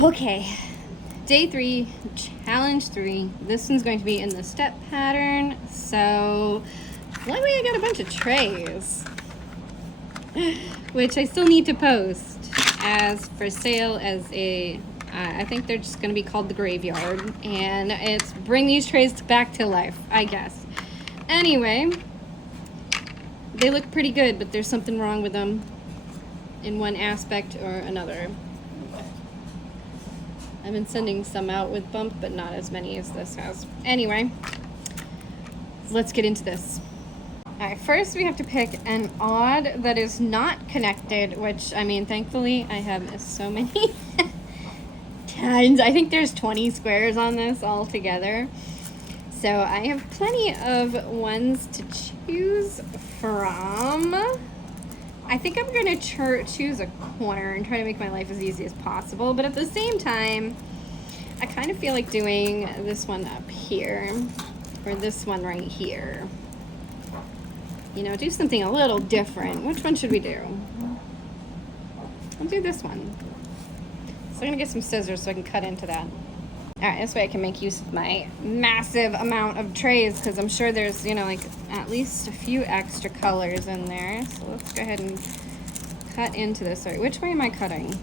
Okay, day 3, challenge 3. This one's going to be in the step pattern. So luckily I got a bunch of trays, which I still need to post as for sale as a, I think they're just going to be called the graveyard. And it's bring these trays back to life, I guess. Anyway, they look pretty good, but there's something wrong with them in one aspect or another. I've been sending some out with bump, but not as many as this has. Anyway, let's get into this. Alright, first we have to pick an odd that is not connected, which, I mean, thankfully I have so many tons. I think there's 20 squares on this all together. So I have plenty of ones to choose from. I think I'm going to choose a corner and try to make my life as easy as possible. But at the same time, I kind of feel like doing this one up here or this one right here. You know, do something a little different. Which one should we do? I'll do this one. So I'm going to get some scissors so I can cut into that. Alright, this way I can make use of my massive amount of trays because I'm sure there's, you know, like at least a few extra colors in there. So let's go ahead and cut into this. Sorry, which way am I cutting?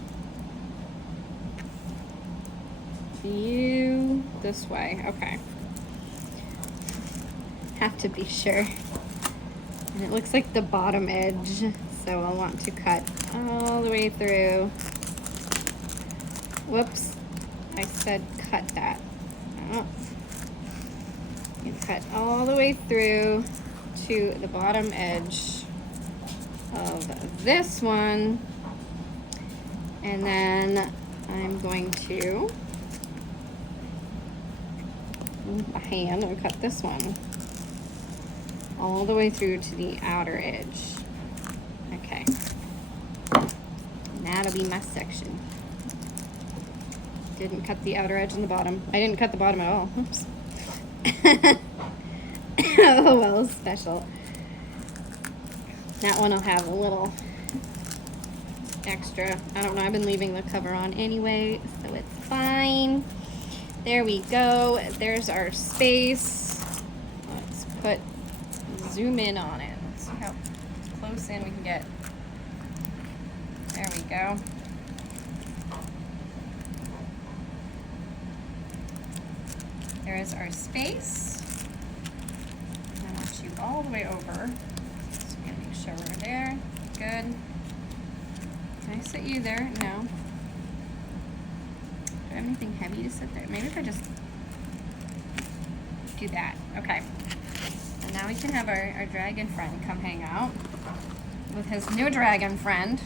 This way. Okay. Have to be sure. And it looks like the bottom edge, so I'll want to cut all the way through. Whoops. I said cut that. Oh. You cut all the way through to the bottom edge of this one. And then I'm going to, a hand, and cut this one all the way through to the outer edge. Okay. And that'll be my section. Didn't cut the outer edge and the bottom. I didn't cut the bottom at all. Oops. Oh well, special. That one will have a little extra. I don't know, I've been leaving the cover on anyway, so it's fine. There we go. There's our space. Let's zoom in on it. Let's see how close in we can get. There we go. There is our space. I want you all the way over. So we're gonna make sure we're there. Good. Can I sit you there? No. Do I have anything heavy to sit there? Maybe if I just do that. Okay. And now we can have our dragon friend come hang out with his new dragon friend.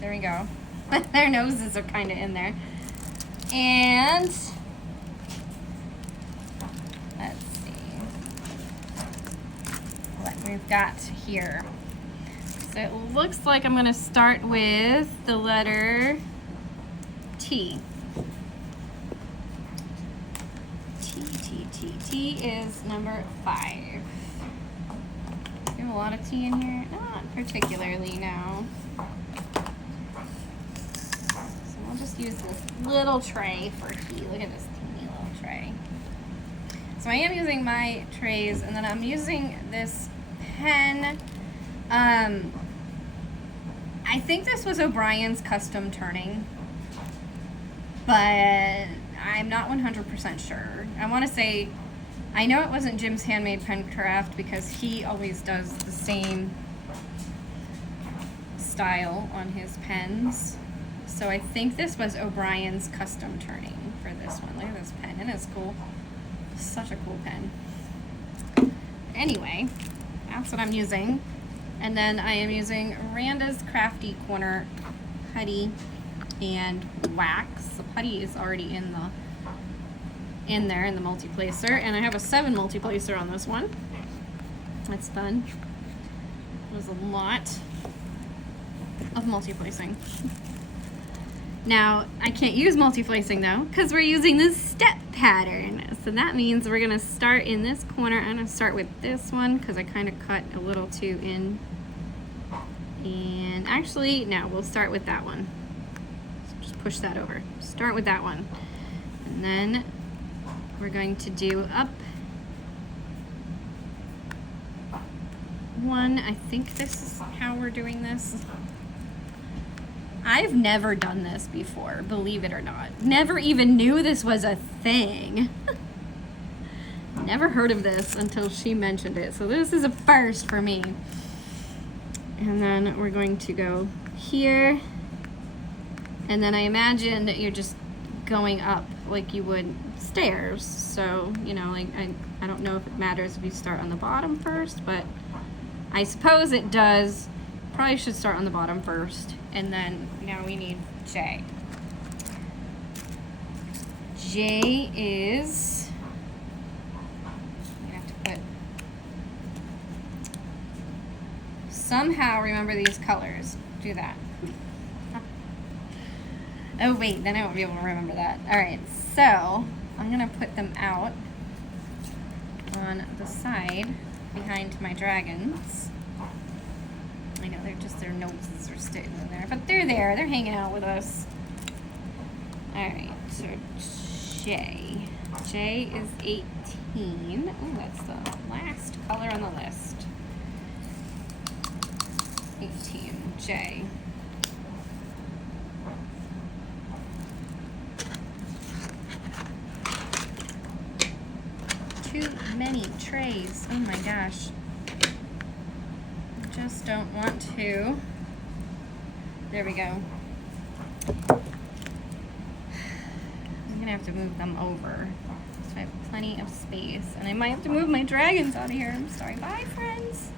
There we go. Their noses are kind of in there. And we've got here. So it looks like I'm going to start with the letter T. T is number 5. Do you have a lot of T in here? Not particularly, no. So we'll just use this little tray for T. Look at this teeny little tray. So I am using my trays, and then I'm using this pen. I think this was O'Brien's custom turning, but I'm not 100% sure. I want to say, I know it wasn't Jim's Handmade Pen Craft because he always does the same style on his pens. So I think this was O'Brien's custom turning for this one. Look at this pen, it is cool. Such a cool pen. Anyway, that's what I'm using. And then I am using Randa's Crafty Corner putty and wax. The putty is already in there in the multi-placer, and I have a 7 multi-placer on this one. That's fun. It was a lot of multi-placing. Now, I can't use multi-placing though, because we're using this step pattern. So that means we're gonna start in this corner. I'm gonna start with this one, because I kind of cut a little too in. And actually, no, we'll start with that one. So just push that over. Start with that one. And then we're going to do up one. I think this is how we're doing this. I've never done this before, believe it or not. Never even knew this was a thing. Never heard of this until she mentioned it. So this is a first for me. And then we're going to go here. And then I imagine that you're just going up like you would stairs. So, you know, like I don't know if it matters if you start on the bottom first, but I suppose it does. Probably should start on the bottom first. And then now we need J. J is, I have to put, somehow remember these colors. Do that. Oh wait, then I won't be able to remember that. All right, so I'm gonna put them out on the side behind my dragons. I know they're just, their noses are sticking in there, but they're there, they're hanging out with us. All right, so J. J is 18. Oh, that's the last color on the list. 18, J. Too many trays, oh my gosh. Just don't want to. There we go. I'm gonna have to move them over so I have plenty of space, and I might have to move my dragons out of here. I'm sorry. Bye, friends.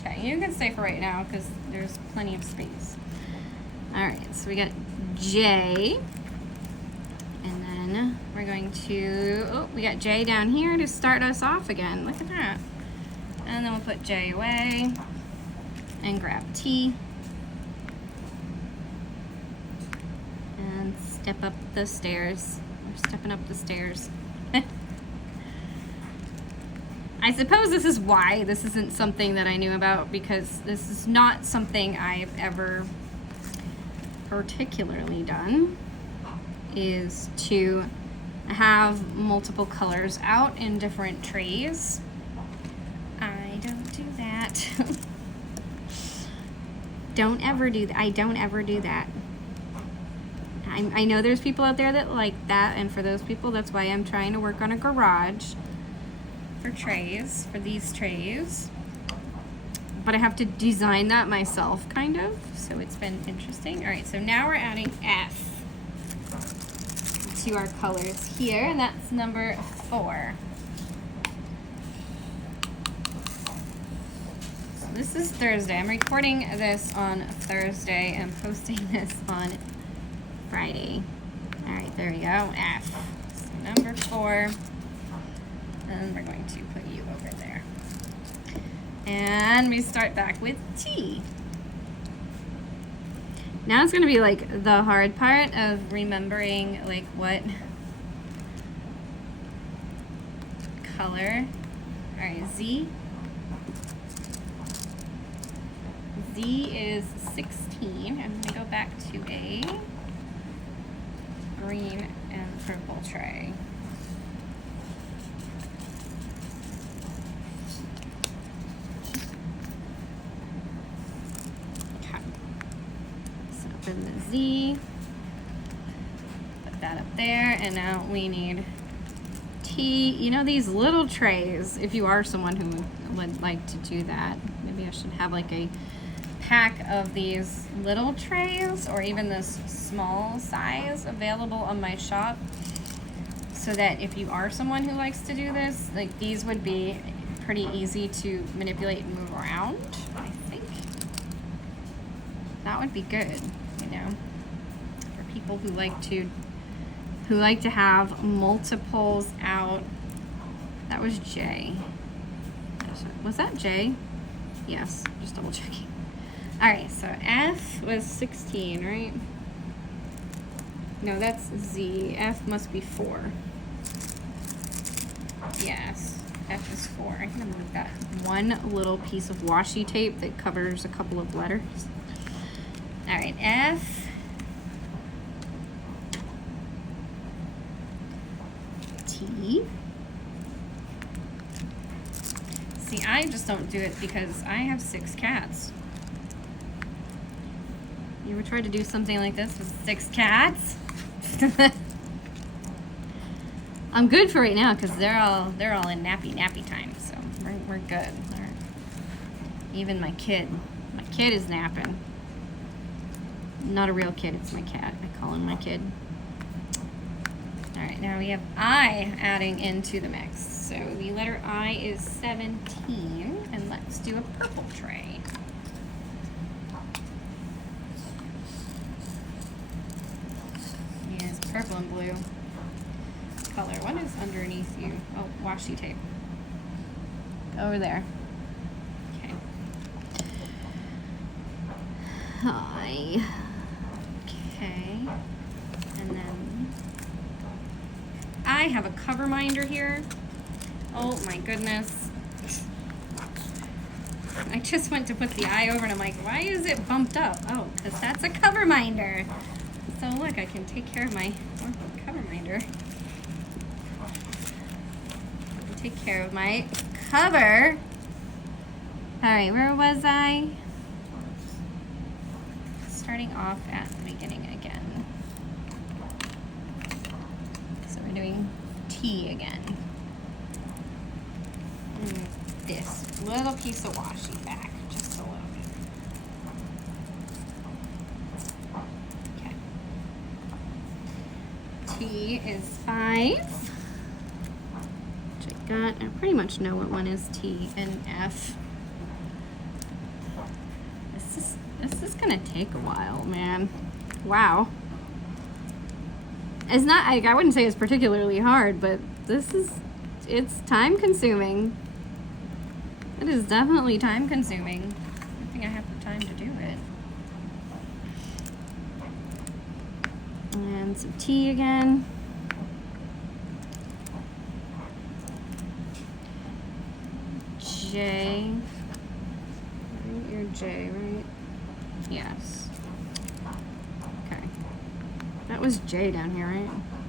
Okay, you can stay for right now because there's plenty of space. All right, so we got J, and then we're going to, oh, we got J down here to start us off again. Look at that. And then we'll put J away and grab T and step up the stairs. We're stepping up the stairs. I suppose this is why this isn't something that I knew about, because this is not something I've ever particularly done, is to have multiple colors out in different trays. I don't do that. Don't ever do that. I don't ever do that. I know there's people out there that like that, and for those people, that's why I'm trying to work on a garage for trays, for these trays. But I have to design that myself, kind of, so it's been interesting. All right, so now we're adding F to our colors here, and that's number 4. So this is Thursday. I'm recording this on Thursday and posting this on Friday. All right, there we go, F. So number 4, and we're going to put you over there. And we start back with T. Now it's gonna be like the hard part of remembering like what color. All right, Z. Z is 16. I'm gonna go back to a green and purple tray. In the Z, put that up there, and now we need T. You know, these little trays, if you are someone who would like to do that, maybe I should have like a pack of these little trays, or even this small size available on my shop, so that if you are someone who likes to do this, like these would be pretty easy to manipulate and move around. I think that would be good. You know, for people who like to have multiples out. That was J. Was that J? Yes, just double checking. All right, so F was 16, right? No, that's Z. F must be 4. Yes, F is 4. I'm gonna move that one little piece of washi tape that covers a couple of letters. All right, F. T. See, I just don't do it because I have 6 cats. You ever tried to do something like this with 6 cats? I'm good for right now because they're all in nappy time, so we're good. Even my kid is napping. Not a real kid, it's my cat. I call him my kid. All right, now we have I adding into the mix. So the letter I is 17, and let's do a purple tray. Yes, purple and blue color. What is underneath you? Oh, washi tape. Over there. Okay. Hi. Okay. And then I have a cover minder here. Oh my goodness. I just went to put the eye over and I'm like, why is it bumped up? Oh, because that's a cover minder. So look, I can take care of my cover minder. Take care of my cover. All right, where was I? Starting off at the beginning again. So we're doing T again. This little piece of washi back, just a little bit. Okay. T is 5. I pretty much know what one is T and F. This is gonna take a while, man. Wow. It's not, I wouldn't say it's particularly hard, but it's time consuming. It is definitely time consuming. I think I have the time to do it. And some T again. J. You're J, right? Yes. Okay. That was J down here, right?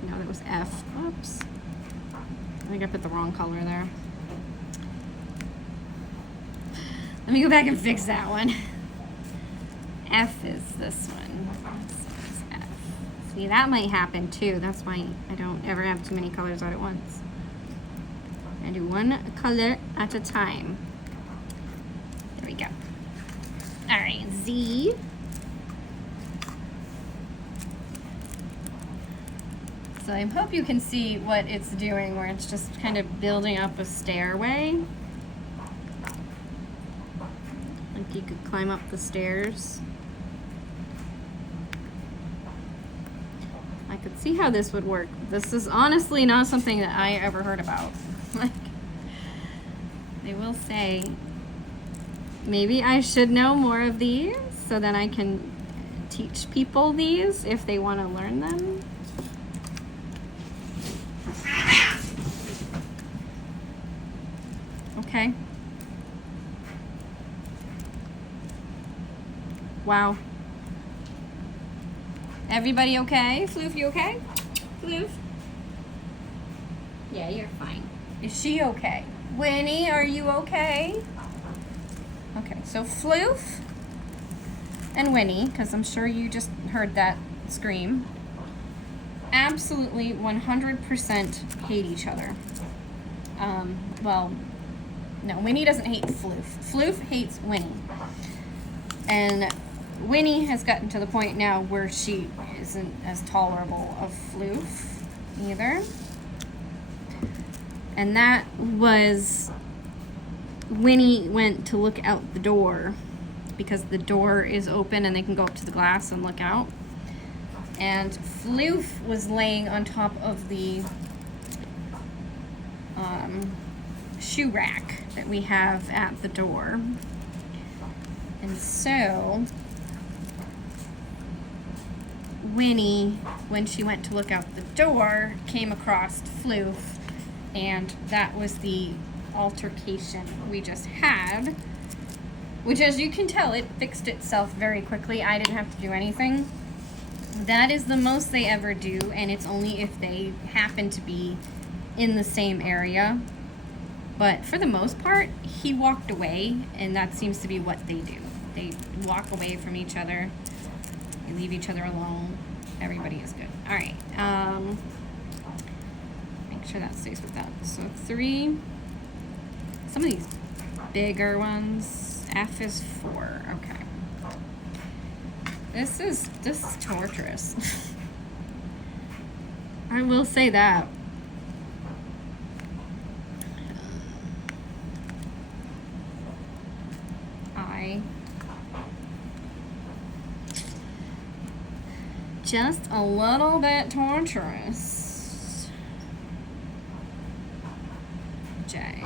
No, that was F. Oops. I think I put the wrong color there. Let me go back and fix that one. F is this one. This is F. See, that might happen too. That's why I don't ever have too many colors out at once. I do one color at a time. There we go. All right, Z. So I hope you can see what it's doing, where it's just kind of building up a stairway. Like you could climb up the stairs. I could see how this would work. This is honestly not something that I ever heard about. Like, they will say, maybe I should know more of these so that I can teach people these if they want to learn them. Okay. Wow. Everybody okay? Floof, you okay? Floof? Yeah, you're fine. Is she okay? Winnie, are you okay? Okay, so Floof and Winnie, because I'm sure you just heard that scream, absolutely 100% hate each other. Well, no, Winnie doesn't hate Floof. Floof hates Winnie. And Winnie has gotten to the point now where she isn't as tolerable of Floof either. And that was, Winnie went to look out the door because the door is open and they can go up to the glass and look out. And Floof was laying on top of the shoe rack that we have at the door. And so Winnie, when she went to look out the door, came across Floof, and that was the altercation we just had, which, as you can tell, it fixed itself very quickly. I didn't have to do anything. That is the most they ever do, and it's only if they happen to be in the same area. But for the most part, he walked away, and that seems to be what they do. They walk away from each other. They leave each other alone. Everybody is good. All right. Make sure that stays with that. So 3. Some of these bigger ones. F is 4. Okay. This is torturous. I will say that. Just a little bit torturous. J.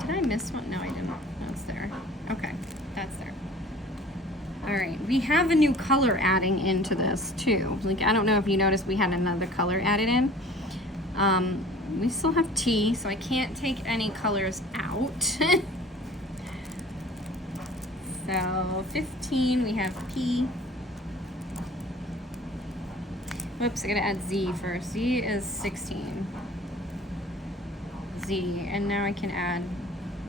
Did I miss one? No, I didn't. That's there. Okay, that's there. All right, we have a new color adding into this too. Like, I don't know if you noticed we had another color added in. We still have T, so I can't take any colors out. So 15, we have P. Whoops, I gotta add Z first. Z is 16. Z, and now I can add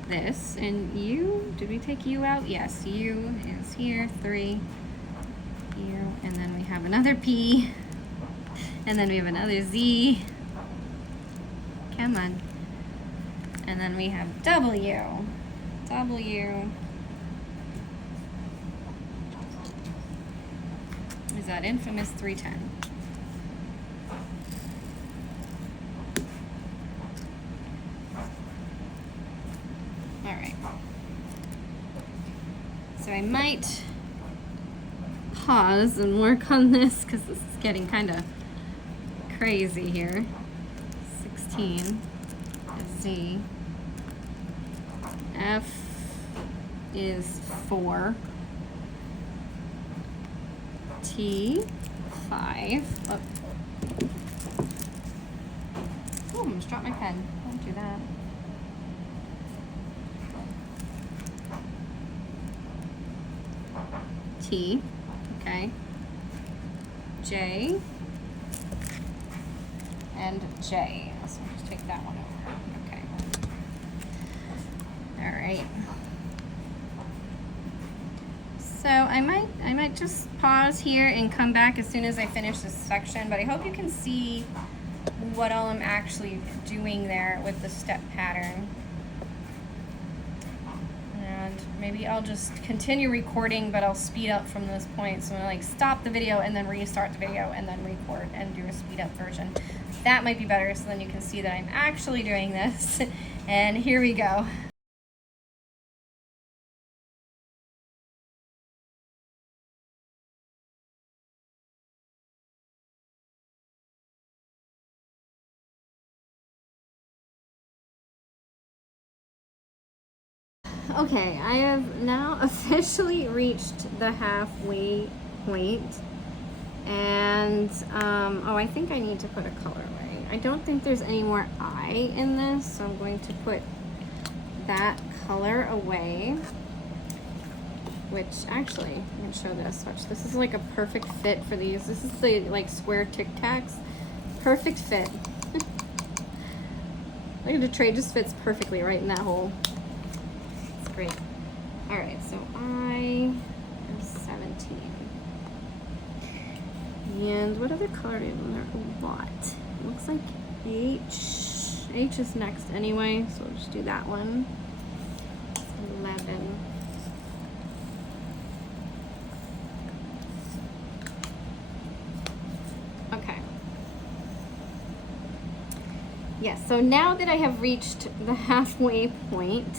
this. And U, did we take U out? Yes, U is here, 3. U, and then we have another P. And then we have another Z. Come on. And then we have W. W. Is that infamous 310? All right. So I might pause and work on this because this is getting kind of crazy here. 16 is Z. F is 4. T, 5. Oh, I almost dropped my pen. Don't do that. T, okay. J, and J. So I'll just take that one over. Okay. All right. So I might just pause here and come back as soon as I finish this section, but I hope you can see what all I'm actually doing there with the step pattern. And maybe I'll just continue recording, but I'll speed up from this point. So I'm gonna like stop the video and then restart the video and then record and do a speed up version. That might be better, so then you can see that I'm actually doing this. And here we go. Okay, I have now officially reached the halfway point, and oh, I think I need to put a colorway. I don't think there's any more I in this, so I'm going to put that color away, which actually, I'm going to show this. Watch, this is like a perfect fit for these. This is the like square Tic Tacs. Perfect fit. Look at the tray, just fits perfectly right in that hole. Great. All right, so I am 17. And what other color is in there? A lot. It looks like H. H is next anyway, so we'll just do that one. 11. Okay. Yes, so now that I have reached the halfway point,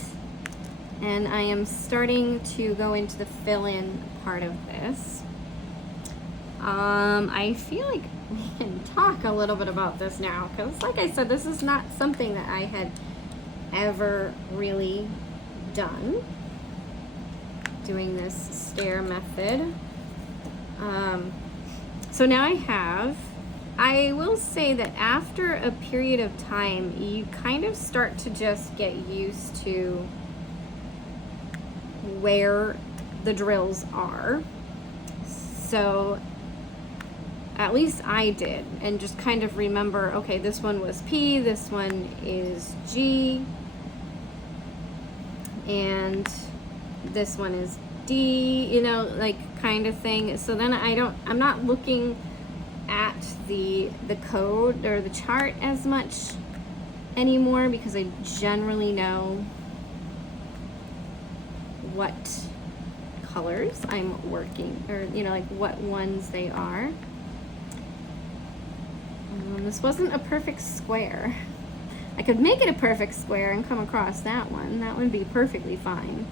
and I am starting to go into the fill-in part of this. I feel like we can talk a little bit about this now, because like I said, this is not something that I had ever really done, doing this stair method. So now I have I will say that after a period of time, you kind of start to just get used to where the drills are. So at least I did, and just kind of remember, okay, this one was P, this one is G, and this one is D, you know, like kind of thing. So then I'm not looking at the code or the chart as much anymore, because I generally know what colors I'm working, or you know, like what ones they are. This wasn't a perfect square. I could make it a perfect square and come across that one. That would be perfectly fine.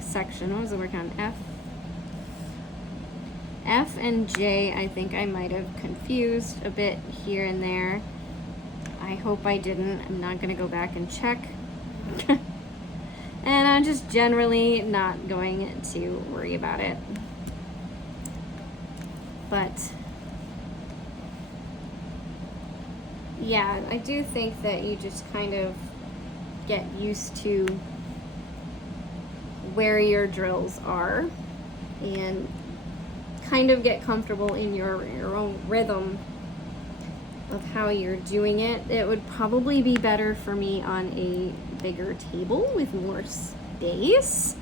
Section, what was it working on? F and J, I think I might have confused a bit here and there. I hope I didn't. I'm not going to go back and check. And I'm just generally not going to worry about it. But yeah, I do think that you just kind of get used to where your drills are and kind of get comfortable in your own rhythm of how you're doing it. It would probably be better for me on a bigger table with more space,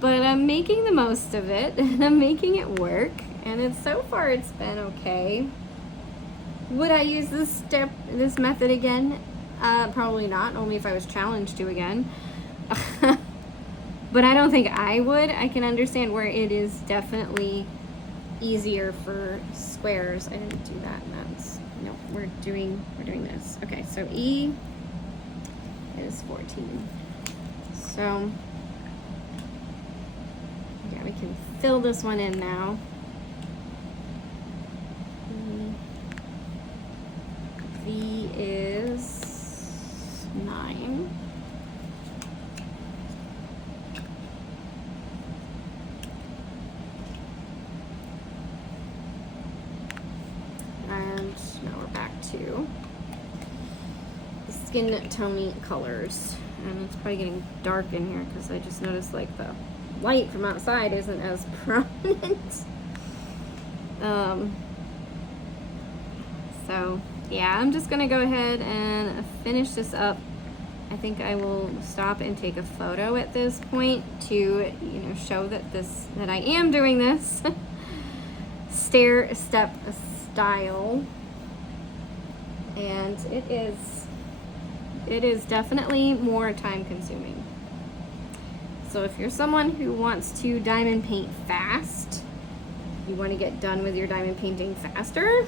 but I'm making the most of it and I'm making it work, and so far it's been okay. Would I use this method again? Probably not, only if I was challenged to again. But I don't think I would. I can understand where it is definitely easier for squares. I didn't do that. No, we're doing this. Okay, so E is 14. So yeah, we can fill this one in now. V is 9. And now we're back to the skin tone colors. And it's probably getting dark in here because I just noticed like the light from outside isn't as prominent. So yeah, I'm just gonna go ahead and finish this up. I think I will stop and take a photo at this point to, you know, show that I am doing this stair step style, and it is definitely more time consuming. So if you're someone who wants to diamond paint fast, you want to get done with your diamond painting faster,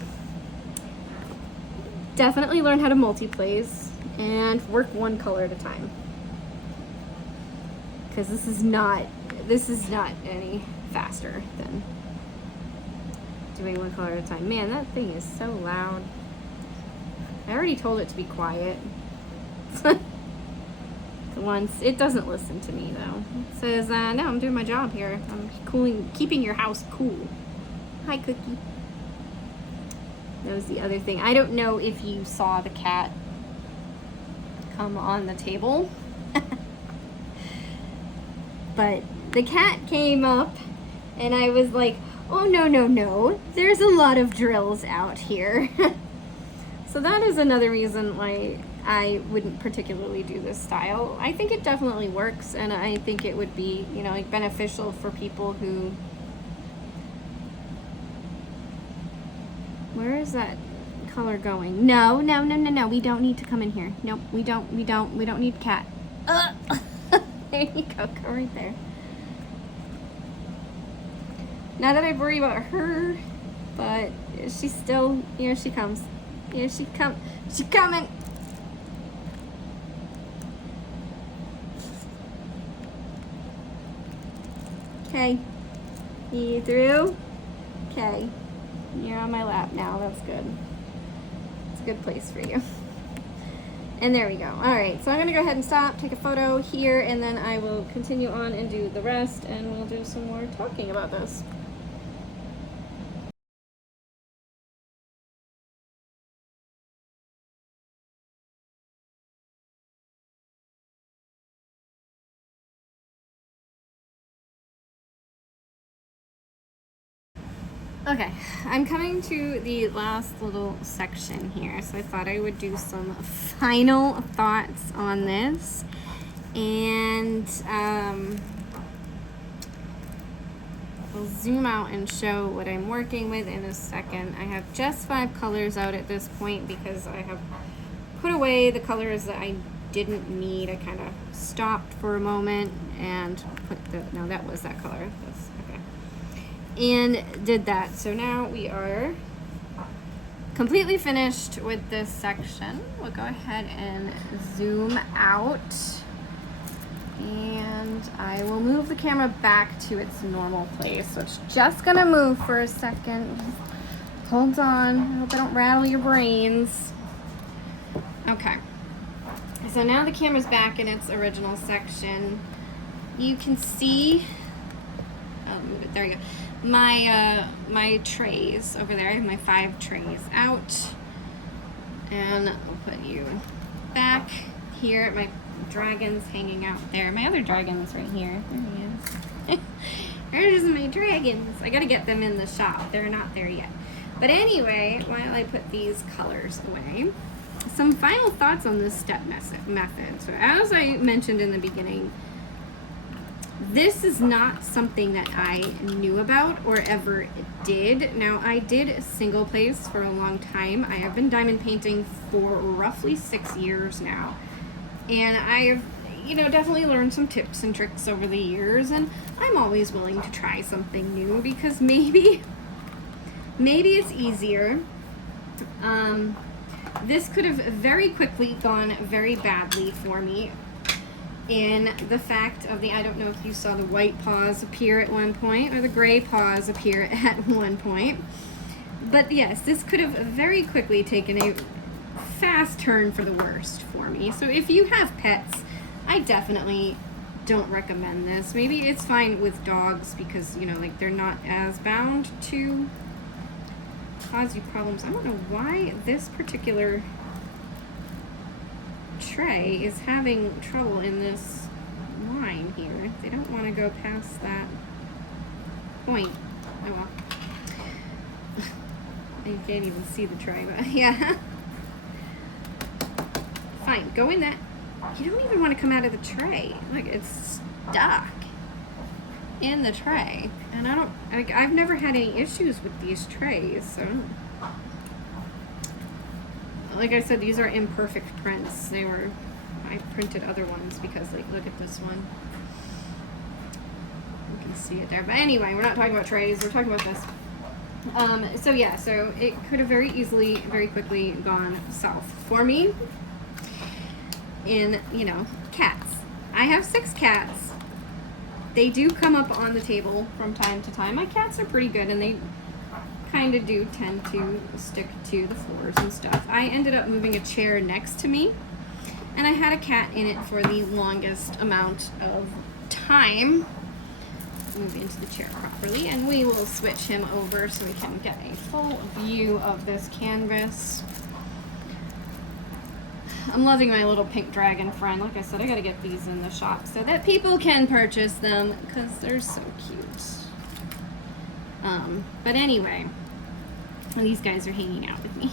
definitely learn how to multi-place and work one color at a time, because this is not any faster than doing one color at a time. Man, that thing is so loud. I already told it to be quiet. Once it doesn't listen to me though. It says, no, I'm doing my job here. I'm keeping your house cool. Hi, Cookie. That was the other thing. I don't know if you saw the cat come on the table. But the cat came up and I was like, oh, no. There's a lot of drills out here. So that is another reason why I wouldn't particularly do this style. I think it definitely works, and I think it would be, you know, like beneficial for people who... Where is that color going? No. We don't need to come in here. Nope, we don't need cat. There you go. Go right there. Not that I'd worry about her, but she's still, here she comes. Here she coming. Okay. You through? Okay. You're on my lap now. That's good. It's a good place for you. And there we go. All right, so I'm gonna go ahead and stop, take a photo here, and then I will continue on and do the rest, and we'll do some more talking about this. Okay, I'm coming to the last little section here, so I thought I would do some final thoughts on this. And I'll zoom out and show what I'm working with in a second. I have just 5 colors out at this point because I have put away the colors that I didn't need. I kind of stopped for a moment and put the, no, that was that color. That's, okay. And did that. So now we are completely finished with this section. We'll go ahead and zoom out. And I will move the camera back to its normal place. So it's just gonna move for a second. Hold on, I hope I don't rattle your brains. Okay, so now the camera's back in its original section. You can see, oh, move it, there you go. My trays over there. I have my 5 trays out. And I'll put you back here. My dragon's hanging out there. My other dragon's right here. There he is. There's my dragons. I gotta get them in the shop. They're not there yet. But anyway, while I put these colors away, some final thoughts on this step method. So as I mentioned in the beginning, this is not something that I knew about or ever did. Now, I did single place for a long time. I have been diamond painting for roughly 6 years now. And I've, definitely learned some tips and tricks over the years, and I'm always willing to try something new because maybe it's easier. This could have very quickly gone very badly for me in the fact of I don't know if you saw the white paws appear at one point or the gray paws appear at one point. But yes, this could have very quickly taken a fast turn for the worst for me. So if you have pets, I definitely don't recommend this. Maybe it's fine with dogs because, they're not as bound to cause you problems. I don't know why this particular tray is having trouble in this line here. They don't want to go past that point. Oh well. You can't even see the tray, but yeah. Fine, go in that. You don't even want to come out of the tray. Like, it's stuck in the tray. And I've never had any issues with these trays, so. Like I said, these are imperfect prints. I printed other ones because, look at this one. You can see it there. But anyway, we're not talking about trays, we're talking about this. So yeah, so it could have very easily, very quickly gone south for me. In, cats. I have 6 cats. They do come up on the table from time to time. My cats are pretty good, and they kind of do tend to stick to the floors and stuff. I ended up moving a chair next to me, and I had a cat in it for the longest amount of time. Move into the chair properly, and we will switch him over so we can get a full view of this canvas. I'm loving my little pink dragon friend. Like I said, I gotta get these in the shop so that people can purchase them because they're so cute. But anyway, these guys are hanging out with me.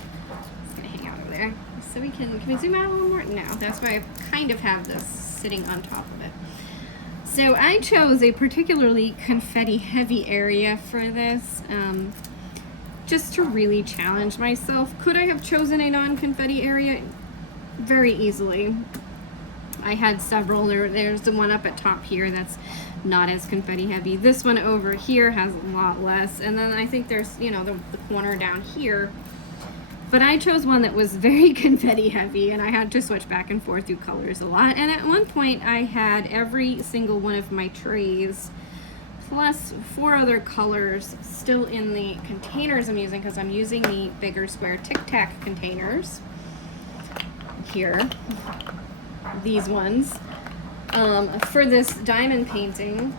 Just gonna hang out over there. So can we zoom out a little more? No, that's why I kind of have this sitting on top of it. So I chose a particularly confetti heavy area for this. Just to really challenge myself. Could I have chosen a non-confetti area? Very easily. I had several. There's the one up at top here that's not as confetti heavy. This one over here has a lot less. And then I think there's, the corner down here. But I chose one that was very confetti heavy, and I had to switch back and forth through colors a lot. And at one point I had every single one of my trays plus 4 other colors still in the containers I'm using, because I'm using the bigger square Tic Tac containers here, these ones, for this diamond painting.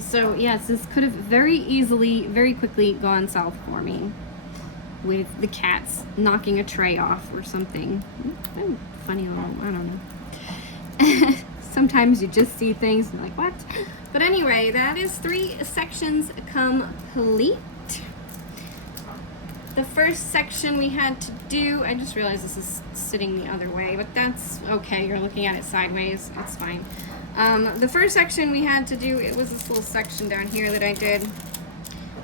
So yes, this could have very easily, very quickly gone south for me with the cats knocking a tray off or something. Funny little, I don't know. sometimes you just see things and you're like, what? But anyway, that is 3 sections complete. The first section we had to do, I just realized this is sitting the other way, but that's okay. You're looking at it sideways. It's fine. The first section we had to do, it was this little section down here that I did.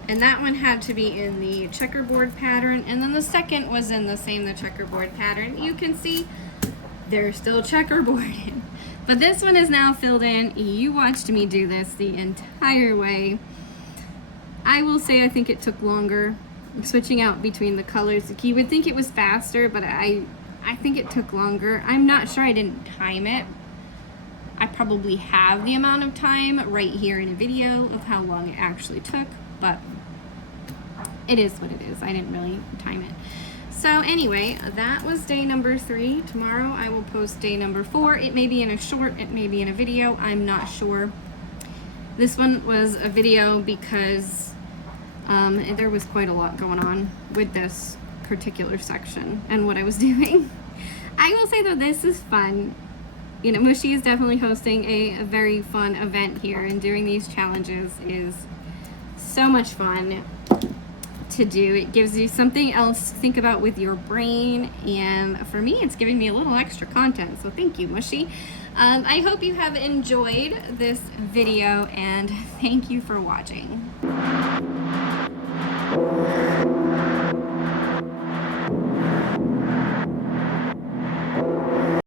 And that one had to be in the checkerboard pattern. And then the second was in the checkerboard pattern. You can see they're still checkerboarded. But this one is now filled in. You watched me do this the entire way. I will say I think it took longer. Switching out between the colors. You would think it was faster, but I think it took longer. I'm not sure, I didn't time it. I probably have the amount of time right here in a video of how long it actually took, but it is what it is. I didn't really time it. So anyway, that was day number 3. Tomorrow I will post day number 4. It may be in a short, it may be in a video, I'm not sure. This one was a video because there was quite a lot going on with this particular section and what I was doing. I will say though, this is fun. You know, Mushy is definitely hosting a very fun event here, and doing these challenges is so much fun to do. It gives you something else to think about with your brain, and for me, it's giving me a little extra content, so thank you, Mushy. I hope you have enjoyed this video, and thank you for watching.